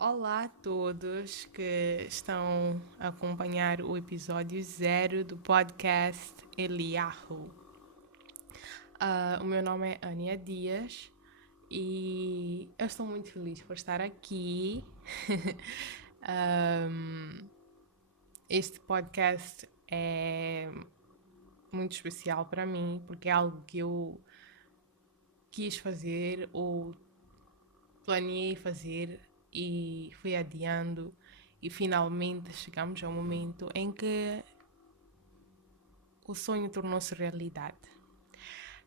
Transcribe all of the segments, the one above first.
Olá a todos que estão a acompanhar o episódio 0 do podcast Eliahu. O meu nome é Ania Dias e eu estou muito feliz por estar aqui. Este podcast é muito especial para mim porque é algo que eu quis fazer ou planeei fazer e fui adiando e finalmente chegamos ao momento em que o sonho tornou-se realidade.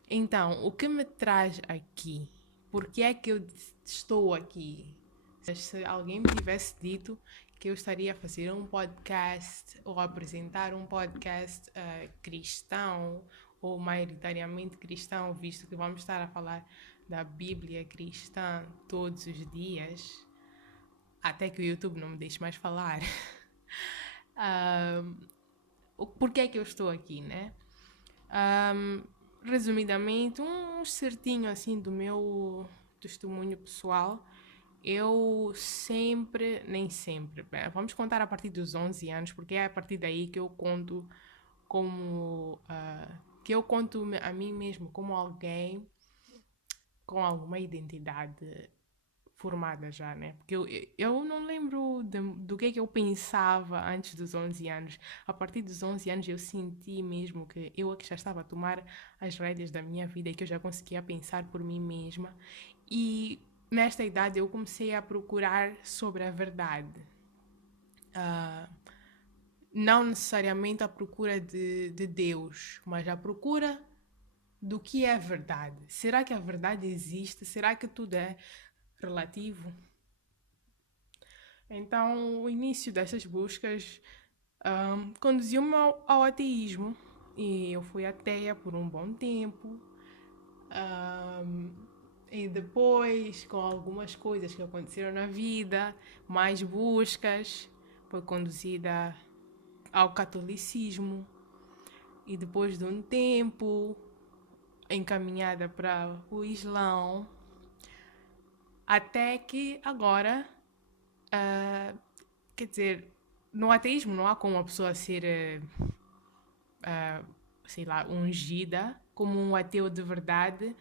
Então, o que me traz aqui? Por que é que eu estou aqui? Se alguém me tivesse dito que eu estaria a fazer um podcast ou a apresentar um podcast cristão ou maioritariamente cristão, visto que vamos estar a falar da Bíblia cristã todos os dias, até que o YouTube não me deixe mais falar. Por que é que eu estou aqui, né? Resumidamente, um certinho assim do meu testemunho pessoal. Eu sempre, nem sempre, vamos contar a partir dos 11 anos, porque é a partir daí que eu conto como que eu conto a mim mesmo como alguém com alguma identidade formada já, né? Porque eu não lembro do que é que eu pensava antes dos 11 anos. A partir dos 11 anos eu senti mesmo que eu é que já estava a tomar as rédeas da minha vida e que eu já conseguia pensar por mim mesma. E nesta idade eu comecei a procurar sobre a verdade. Não necessariamente à procura de Deus, mas à procura do que é verdade. Será que a verdade existe? Será que tudo é relativo? Então, o início dessas buscas conduziu-me ao ateísmo e eu fui ateia por um bom tempo. E depois, com algumas coisas que aconteceram na vida, mais buscas, foi conduzida ao catolicismo e depois de um tempo encaminhada para o Islão, até que agora, quer dizer, no ateísmo não há como a pessoa ser, sei lá, ungida como um ateu de verdade,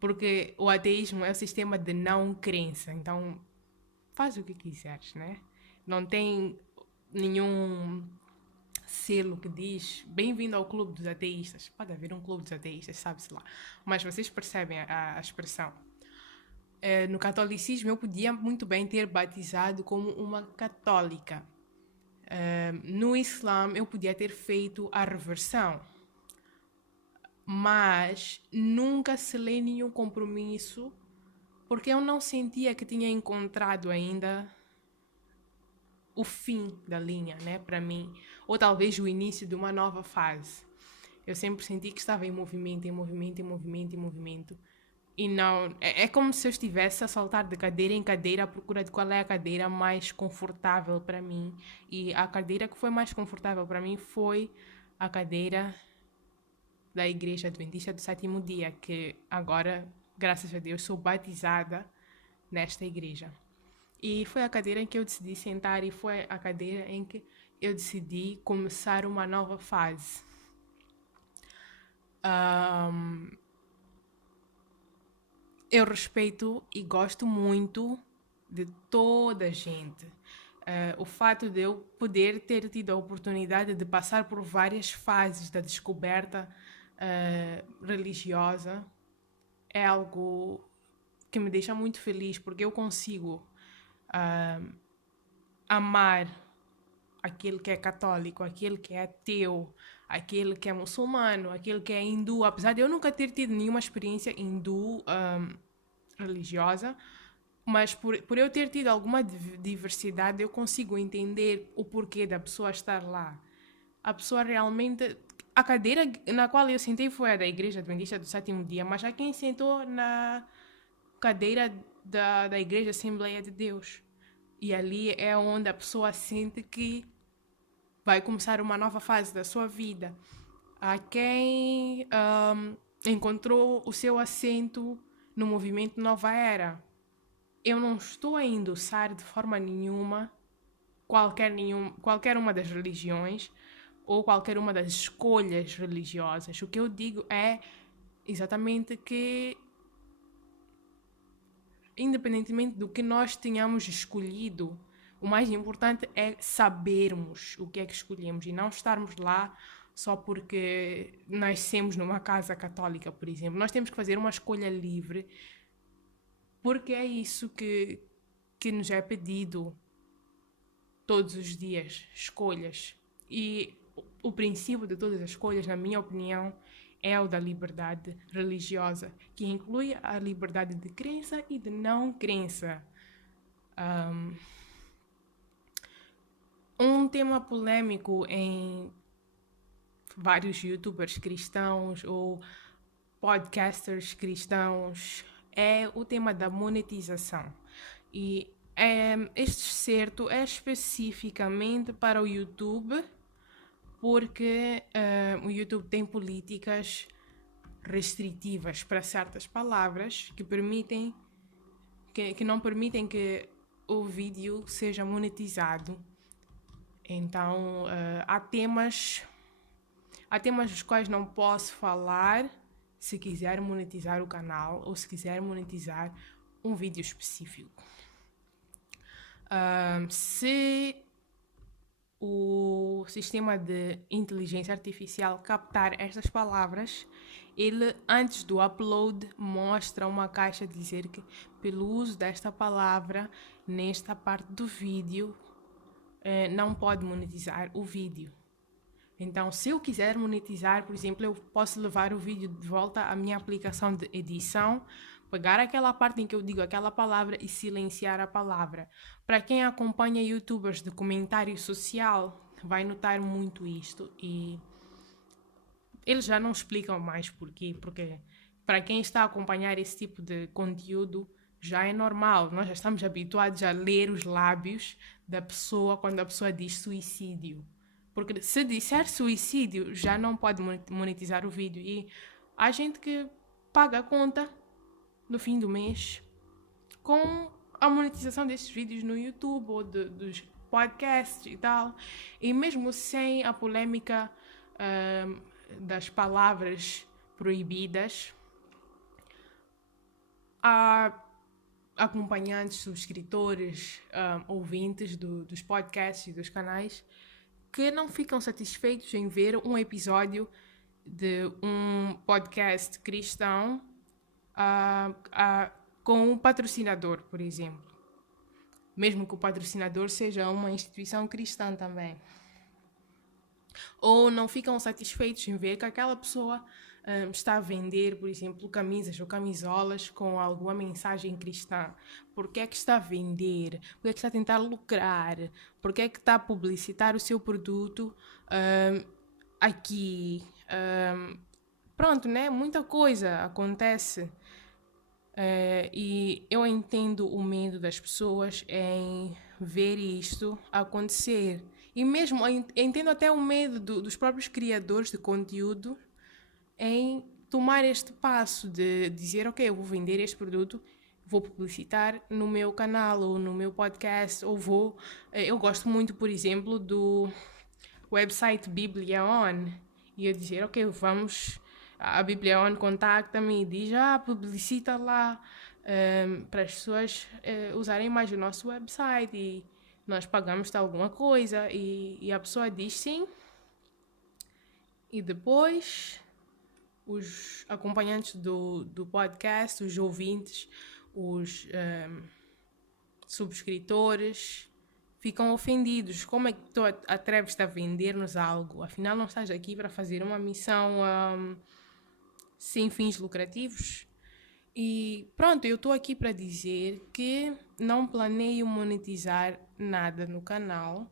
porque o ateísmo é o sistema de não crença. Então, faz o que quiseres, né? Não tem nenhum selo que diz bem-vindo ao clube dos ateístas. Pode haver um clube dos ateístas, sabe-se lá. Mas vocês percebem a expressão. No catolicismo, eu podia muito bem ter batizado como uma católica. No Islã, eu podia ter feito a reversão. Mas nunca selei nenhum compromisso porque eu não sentia que tinha encontrado ainda o fim da linha, né, para mim, ou talvez o início de uma nova fase. Eu sempre senti que estava em movimento, em movimento, em movimento, em movimento. E não, é como se eu estivesse a saltar de cadeira em cadeira à procura de qual é a cadeira mais confortável para mim. E a cadeira que foi mais confortável para mim foi a cadeira da Igreja Adventista do Sétimo Dia, que agora, graças a Deus, sou batizada nesta igreja. E foi a cadeira em que eu decidi sentar e foi a cadeira em que eu decidi começar uma nova fase. Eu respeito e gosto muito de toda a gente. O fato de eu poder ter tido a oportunidade de passar por várias fases da descoberta religiosa é algo que me deixa muito feliz, porque eu consigo amar aquele que é católico, aquele que é ateu, aquele que é muçulmano, aquele que é hindu, apesar de eu nunca ter tido nenhuma experiência hindu religiosa, mas por eu ter tido alguma diversidade, eu consigo entender o porquê da pessoa estar lá. A pessoa realmente. A cadeira na qual eu sentei foi a da Igreja Adventista do Sétimo Dia, mas há quem sentou na cadeira da Igreja Assembleia de Deus. E ali é onde a pessoa sente que vai começar uma nova fase da sua vida. Há quem encontrou o seu assento no movimento Nova Era. eu não estou a endossar de forma nenhuma qualquer uma das religiões ou qualquer uma das escolhas religiosas. O que eu digo é exatamente que, independentemente do que nós tenhamos escolhido, o mais importante é sabermos o que é que escolhemos e não estarmos lá só porque nascemos numa casa católica, por exemplo. Nós temos que fazer uma escolha livre, porque é isso que nos é pedido todos os dias, escolhas. E o princípio de todas as escolhas, na minha opinião, é o da liberdade religiosa, que inclui a liberdade de crença e de não crença. Um tema polêmico em vários youtubers cristãos ou podcasters cristãos é o tema da monetização. E este certo é especificamente para o YouTube, porque o YouTube tem políticas restritivas para certas palavras que não permitem que o vídeo seja monetizado. Então, há temas dos quais não posso falar se quiser monetizar o canal ou se quiser monetizar um vídeo específico. Se o sistema de inteligência artificial captar estas palavras, ele, antes do upload, mostra uma caixa a dizer que, pelo uso desta palavra nesta parte do vídeo, não pode monetizar o vídeo. Então, se eu quiser monetizar, por exemplo, eu posso levar o vídeo de volta à minha aplicação de edição, pegar aquela parte em que eu digo aquela palavra e silenciar a palavra. Para quem acompanha youtubers de comentário social, vai notar muito isto, e eles já não explicam mais porquê, porque para quem está a acompanhar esse tipo de conteúdo, já é normal. Nós já estamos habituados a ler os lábios da pessoa quando a pessoa diz suicídio. Porque se disser suicídio, já não pode monetizar o vídeo. E há gente que paga a conta no fim do mês com a monetização destes vídeos no YouTube ou dos podcasts e tal. E mesmo sem a polêmica das palavras proibidas, há acompanhantes, subscritores, ouvintes dos podcasts e dos canais que não ficam satisfeitos em ver um episódio de um podcast cristão com um patrocinador, por exemplo. Mesmo que o patrocinador seja uma instituição cristã também. Ou não ficam satisfeitos em ver que aquela pessoa está a vender, por exemplo, camisas ou camisolas com alguma mensagem cristã. Por que é que está a vender? Por que é que está a tentar lucrar? Por que é que está a publicitar o seu produto aqui? Pronto, né? Muita coisa acontece. E eu entendo o medo das pessoas em ver isto acontecer. E mesmo entendo até o medo dos próprios criadores de conteúdo em tomar este passo de dizer, ok, eu vou vender este produto, vou publicitar no meu canal ou no meu podcast, ou vou... Eu gosto muito, por exemplo, do website Biblia On, e eu dizer, ok, vamos... A Biblia On contacta-me e diz, publicita lá para as pessoas usarem mais o nosso website e nós pagamos-te alguma coisa, e a pessoa diz sim, e depois os acompanhantes do podcast, os ouvintes, os subscritores ficam ofendidos. Como é que tu atreves-te a vender-nos algo? Afinal, não estás aqui para fazer uma missão sem fins lucrativos? E pronto, eu estou aqui para dizer que não planeio monetizar nada no canal,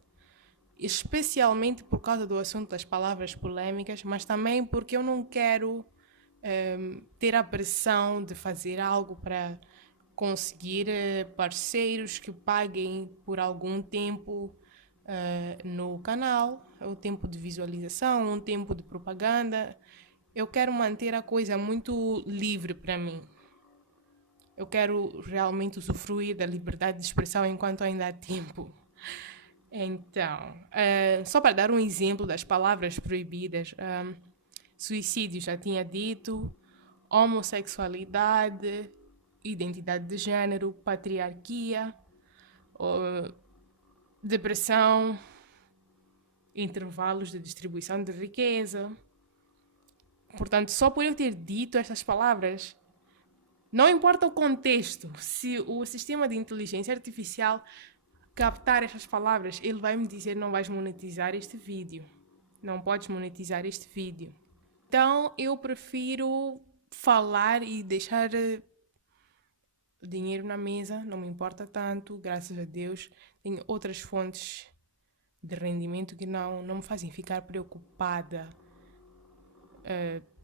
especialmente por causa do assunto das palavras polêmicas, mas também porque eu não quero ter a pressão de fazer algo para conseguir parceiros que paguem por algum tempo no canal, o tempo de visualização, um tempo de propaganda. Eu quero manter a coisa muito livre para mim. Eu quero realmente usufruir da liberdade de expressão enquanto ainda há tempo. Então, só para dar um exemplo das palavras proibidas, suicídio já tinha dito, homossexualidade, identidade de género, patriarquia, depressão, intervalos de distribuição de riqueza. Portanto, só por eu ter dito estas palavras, não importa o contexto, se o sistema de inteligência artificial captar estas palavras, ele vai me dizer: não vais monetizar este vídeo, não podes monetizar este vídeo. Então eu prefiro falar e deixar dinheiro na mesa, não me importa tanto, graças a Deus. Tenho outras fontes de rendimento que não me fazem ficar preocupada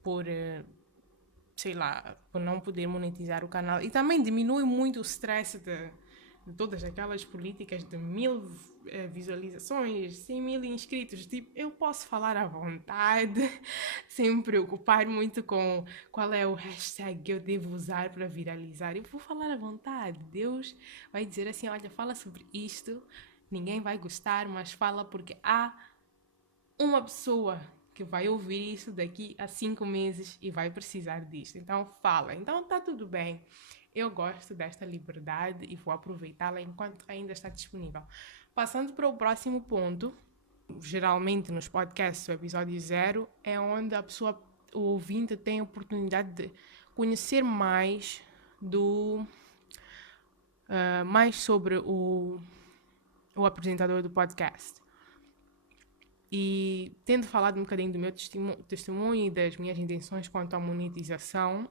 por, sei lá, por não poder monetizar o canal. E também diminui muito o stress de todas aquelas políticas de 1000 visualizações, 100.000 inscritos. Tipo, eu posso falar à vontade, sem me preocupar muito com qual é o hashtag que eu devo usar para viralizar. Eu vou falar à vontade. Deus vai dizer assim: olha, fala sobre isto, ninguém vai gostar, mas fala porque há uma pessoa que vai ouvir isso daqui a 5 meses e vai precisar disto. Então fala. Então tá tudo bem. Eu gosto desta liberdade e vou aproveitá-la enquanto ainda está disponível. Passando para o próximo ponto, geralmente nos podcasts, o episódio 0 é onde o ouvinte tem a oportunidade de conhecer mais mais sobre o apresentador do podcast. E tendo falado um bocadinho do meu testemunho e das minhas intenções quanto à monetização,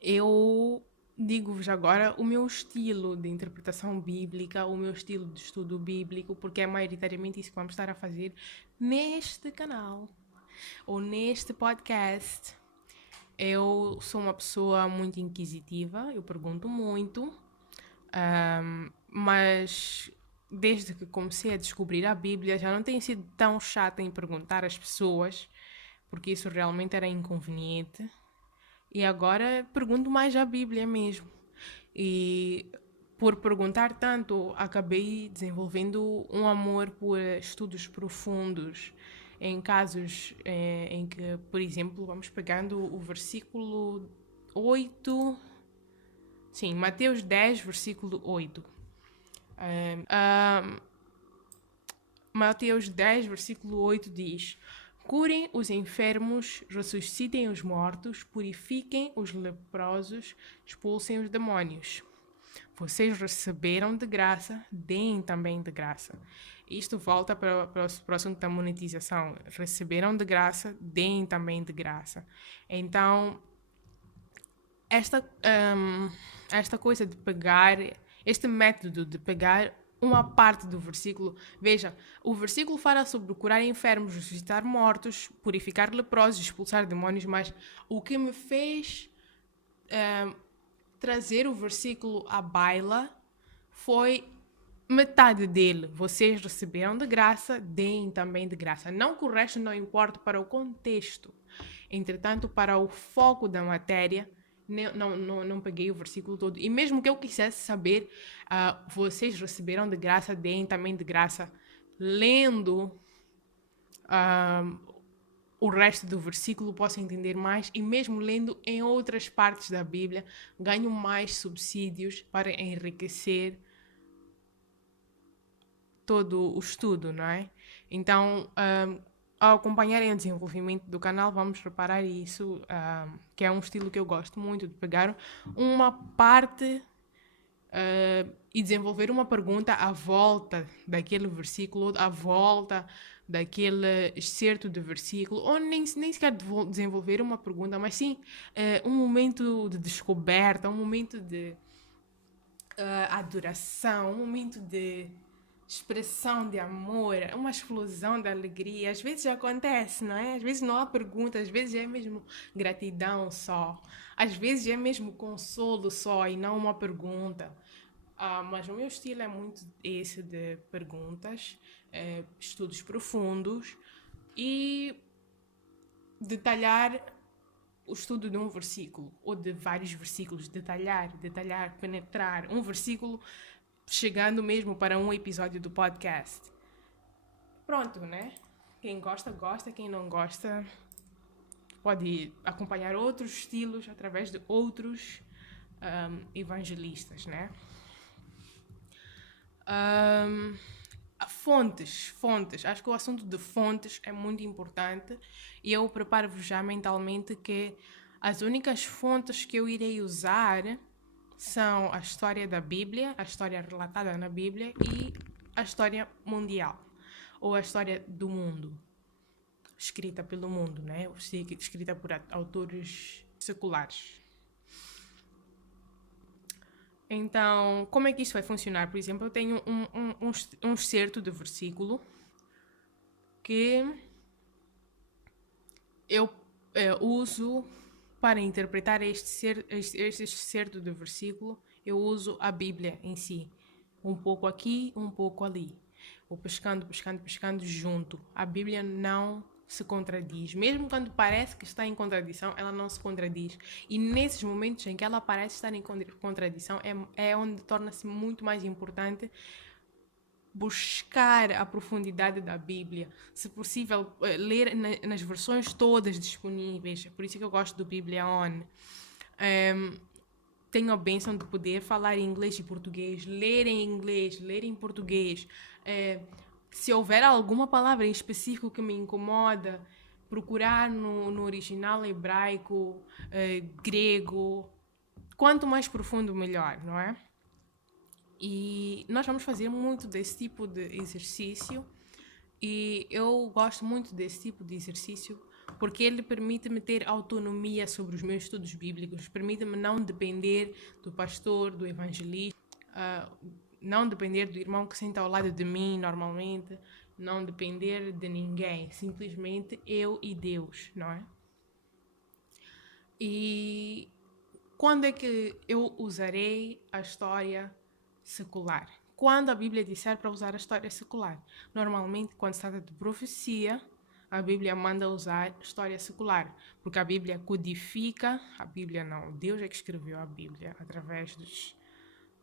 eu digo-vos agora o meu estilo de interpretação bíblica, o meu estilo de estudo bíblico, porque é maioritariamente isso que vamos estar a fazer neste canal ou neste podcast. Eu sou uma pessoa muito inquisitiva, eu pergunto muito, mas desde que comecei a descobrir a Bíblia já não tenho sido tão chata em perguntar às pessoas, porque isso realmente era inconveniente. E agora pergunto mais à Bíblia mesmo. E por perguntar tanto, acabei desenvolvendo um amor por estudos profundos. Em casos em que, por exemplo, vamos pegando o versículo 8. Sim, Mateus 10, versículo 8. Mateus 10, versículo 8 diz: curem os enfermos, ressuscitem os mortos, purifiquem os leprosos, expulsem os demônios. Vocês receberam de graça, deem também de graça. Isto volta para o assunto da monetização. Receberam de graça, deem também de graça. Então, esta coisa de pegar, este método de pegar uma parte do versículo. Veja, o versículo fala sobre curar enfermos, ressuscitar mortos, purificar leprosos, expulsar demônios, mas o que me fez trazer o versículo à baila foi metade dele. Vocês receberam de graça, deem também de graça. Não que o resto não importe para o contexto. Entretanto, para o foco da matéria, não peguei o versículo todo. E mesmo que eu quisesse saber, vocês receberam de graça, deem também de graça, lendo o resto do versículo, posso entender mais. E mesmo lendo em outras partes da Bíblia, ganho mais subsídios para enriquecer todo o estudo, não é? Então, ao acompanharem o desenvolvimento do canal, vamos reparar isso, que é um estilo que eu gosto muito, de pegar uma parte e desenvolver uma pergunta à volta daquele versículo, à volta daquele excerto de versículo, ou nem sequer desenvolver uma pergunta, mas sim um momento de descoberta, um momento de adoração, um momento de expressão de amor, uma explosão de alegria. Às vezes acontece, não é? Às vezes não há pergunta, às vezes é mesmo gratidão só, às vezes é mesmo consolo só e não uma pergunta. Mas o meu estilo é muito esse de perguntas, estudos profundos e detalhar o estudo de um versículo ou de vários versículos, detalhar, penetrar um versículo, chegando mesmo para um episódio do podcast. Pronto, né? Quem gosta, gosta. Quem não gosta, pode acompanhar outros estilos através de outros evangelistas, né? Fontes. Acho que o assunto de fontes é muito importante e eu preparo-vos já mentalmente que as únicas fontes que eu irei usar são a história da Bíblia, a história relatada na Bíblia e a história mundial, ou a história do mundo, escrita pelo mundo, né? Escrita por autores seculares. Então, como é que isso vai funcionar? Por exemplo, eu tenho um excerto de versículo que eu uso para interpretar este excerto de versículo. Eu uso a Bíblia em si. Um pouco aqui, um pouco ali. Vou pescando junto. A Bíblia não se contradiz. Mesmo quando parece que está em contradição, ela não se contradiz. E nesses momentos em que ela parece estar em contradição, é onde torna-se muito mais importante buscar a profundidade da Bíblia. Se possível, ler nas versões todas disponíveis. Por isso que eu gosto do Bíblia On. Tenho a bênção de poder falar inglês e português, ler em inglês, ler em português. Se houver alguma palavra em específico que me incomoda, procurar no original hebraico, grego. Quanto mais profundo, melhor, não é? E nós vamos fazer muito desse tipo de exercício. E eu gosto muito desse tipo de exercício porque ele permite-me ter autonomia sobre os meus estudos bíblicos, permite-me não depender do pastor, do evangelista, não depender do irmão que senta ao lado de mim normalmente, não depender de ninguém, simplesmente eu e Deus, não é? E quando é que eu usarei a história secular? Quando a Bíblia disser para usar a história secular. Normalmente, quando se trata de profecia, a Bíblia manda usar história secular, porque a Bíblia codifica, a Bíblia não, Deus é que escreveu a Bíblia através dos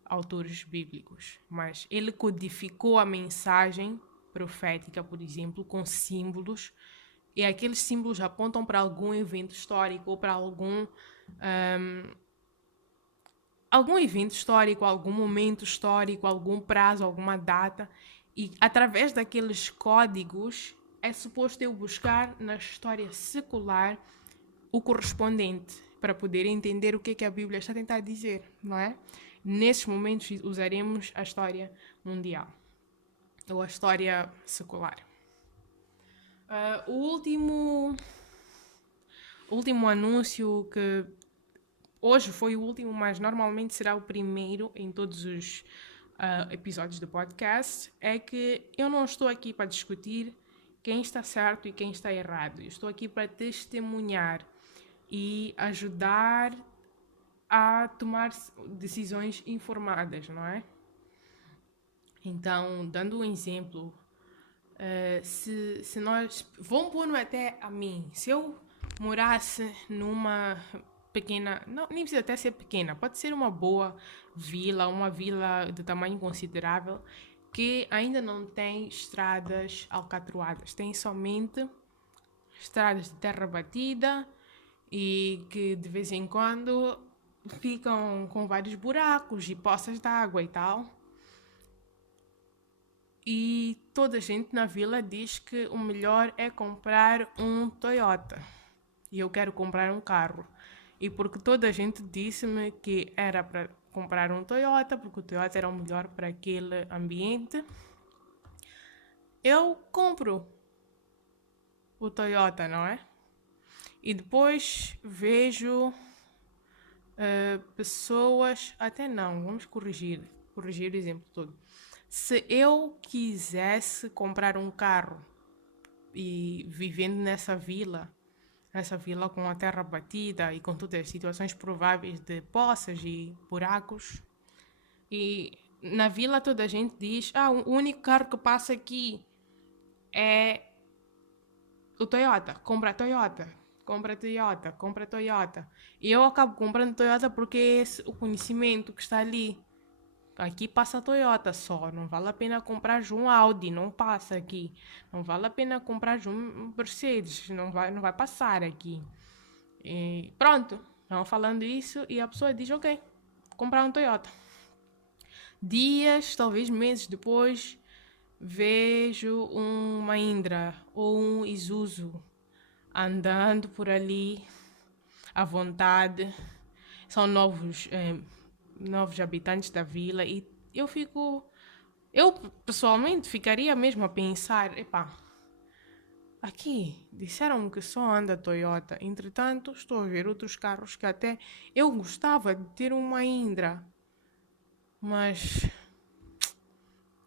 autores bíblicos, mas ele codificou a mensagem profética, por exemplo, com símbolos, e aqueles símbolos apontam para algum evento histórico ou para algum evento histórico, algum momento histórico, algum prazo, alguma data, e através daqueles códigos é suposto eu buscar na história secular o correspondente para poder entender o que é que a Bíblia está a tentar dizer, não é? Nesses momentos usaremos a história mundial ou a história secular. O último anúncio que hoje foi o último, mas normalmente será o primeiro em todos os episódios do podcast, é que eu não estou aqui para discutir quem está certo e quem está errado. Eu estou aqui para testemunhar e ajudar a tomar decisões informadas, não é? Então, dando um exemplo, se nós... Vamos pôr até a mim. Se eu morasse numa pequena... Não, nem precisa até ser pequena. Pode ser uma boa vila, uma vila de tamanho considerável, que ainda não tem estradas alcatroadas. Tem somente estradas de terra batida e que de vez em quando ficam com vários buracos e poças de água e tal. E toda a gente na vila diz que o melhor é comprar um Toyota. E eu quero comprar um carro. E porque toda a gente disse-me que era para comprar um Toyota, porque o Toyota era o melhor para aquele ambiente, eu compro o Toyota, não é? E depois vejo pessoas... Até não, vamos corrigir o exemplo todo. Se eu quisesse comprar um carro e vivendo nessa vila com a terra batida e com todas as situações prováveis de poças e buracos, e na vila toda a gente diz: o único carro que passa aqui é o Toyota, compra a Toyota. compra Toyota, compra Toyota. E eu acabo comprando Toyota porque é esse o conhecimento que está ali. Aqui passa Toyota só, não vale a pena comprar um Audi, não passa aqui. Não vale a pena comprar um Mercedes, não vai passar aqui. E pronto, vão falando isso e a pessoa diz, ok, comprar um Toyota. Dias, talvez meses depois, vejo um Mahindra ou um Isuzu andando por ali à vontade. São novos habitantes da vila e eu pessoalmente ficaria mesmo a pensar, epá, aqui disseram que só anda Toyota, entretanto estou a ver outros carros que até eu gostava de ter uma Mahindra, mas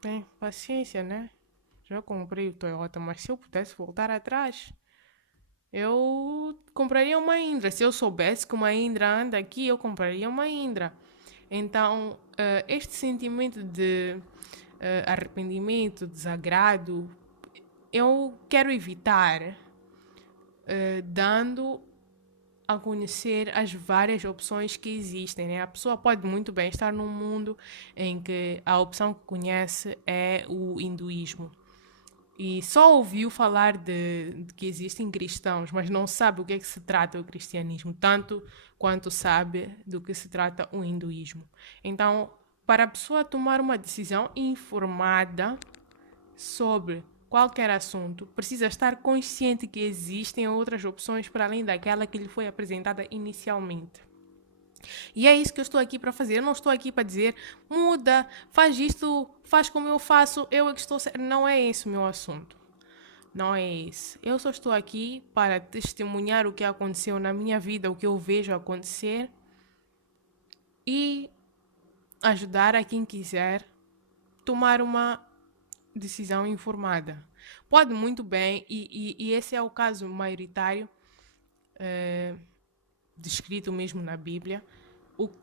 bem, paciência, né? Já comprei o Toyota, mas se eu pudesse voltar atrás, eu compraria uma Mahindra. Se eu soubesse que uma Mahindra anda aqui, eu compraria uma Mahindra. Então, este sentimento de arrependimento, desagrado, eu quero evitar, dando a conhecer as várias opções que existem. Né? A pessoa pode muito bem estar num mundo em que a opção que conhece é o hinduísmo. E só ouviu falar de que existem cristãos, mas não sabe o que é que se trata o cristianismo, tanto quanto sabe do que se trata o hinduísmo. Então, para a pessoa tomar uma decisão informada sobre qualquer assunto, precisa estar consciente que existem outras opções para além daquela que lhe foi apresentada inicialmente. E é isso que eu estou aqui para fazer. Eu não estou aqui para dizer muda, faz isto, faz como eu faço, eu é que estou certo. Não é esse o meu assunto. Não é esse. Eu só estou aqui para testemunhar o que aconteceu na minha vida, o que eu vejo acontecer e ajudar a quem quiser tomar uma decisão informada. Pode muito bem, e esse é o caso maioritário, descrito mesmo na Bíblia.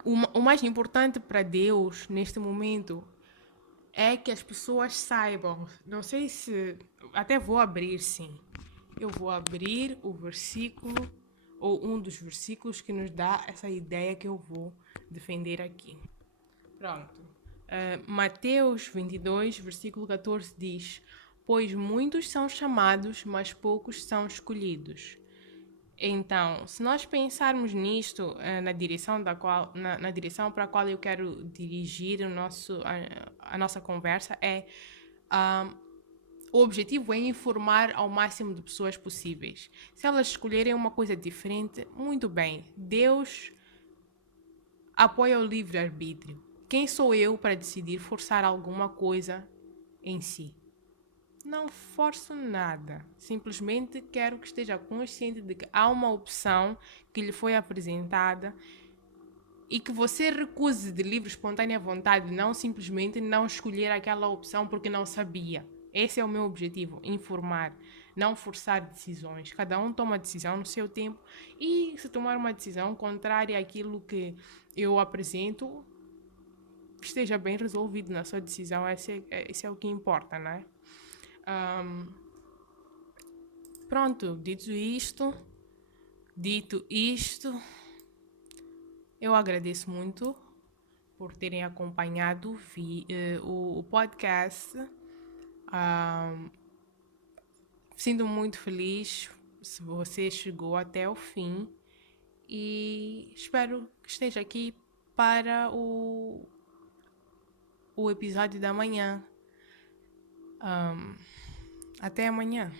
O mais importante para Deus neste momento é que as pessoas saibam. Não sei se. Até vou abrir, sim. Eu vou abrir o versículo, ou um dos versículos que nos dá essa ideia que eu vou defender aqui. Pronto. Mateus 22, versículo 14 diz: Pois muitos são chamados, mas poucos são escolhidos. Então, se nós pensarmos nisto, na direção na direção para a qual eu quero dirigir a nossa conversa o objetivo é informar ao máximo de pessoas possíveis. Se elas escolherem uma coisa diferente, muito bem. Deus apoia o livre-arbítrio. Quem sou eu para decidir forçar alguma coisa em si? Não forço nada. Simplesmente quero que esteja consciente de que há uma opção que lhe foi apresentada e que você recuse de livre, espontânea vontade, não simplesmente não escolher aquela opção porque não sabia. Esse é o meu objetivo, informar, não forçar decisões. Cada um toma a decisão no seu tempo e se tomar uma decisão contrária àquilo que eu apresento, esteja bem resolvido na sua decisão. Esse é o que importa, não é? Pronto, dito isto, eu agradeço muito por terem acompanhado o podcast. Sinto muito feliz se você chegou até o fim e espero que esteja aqui para o episódio da manhã. Até amanhã.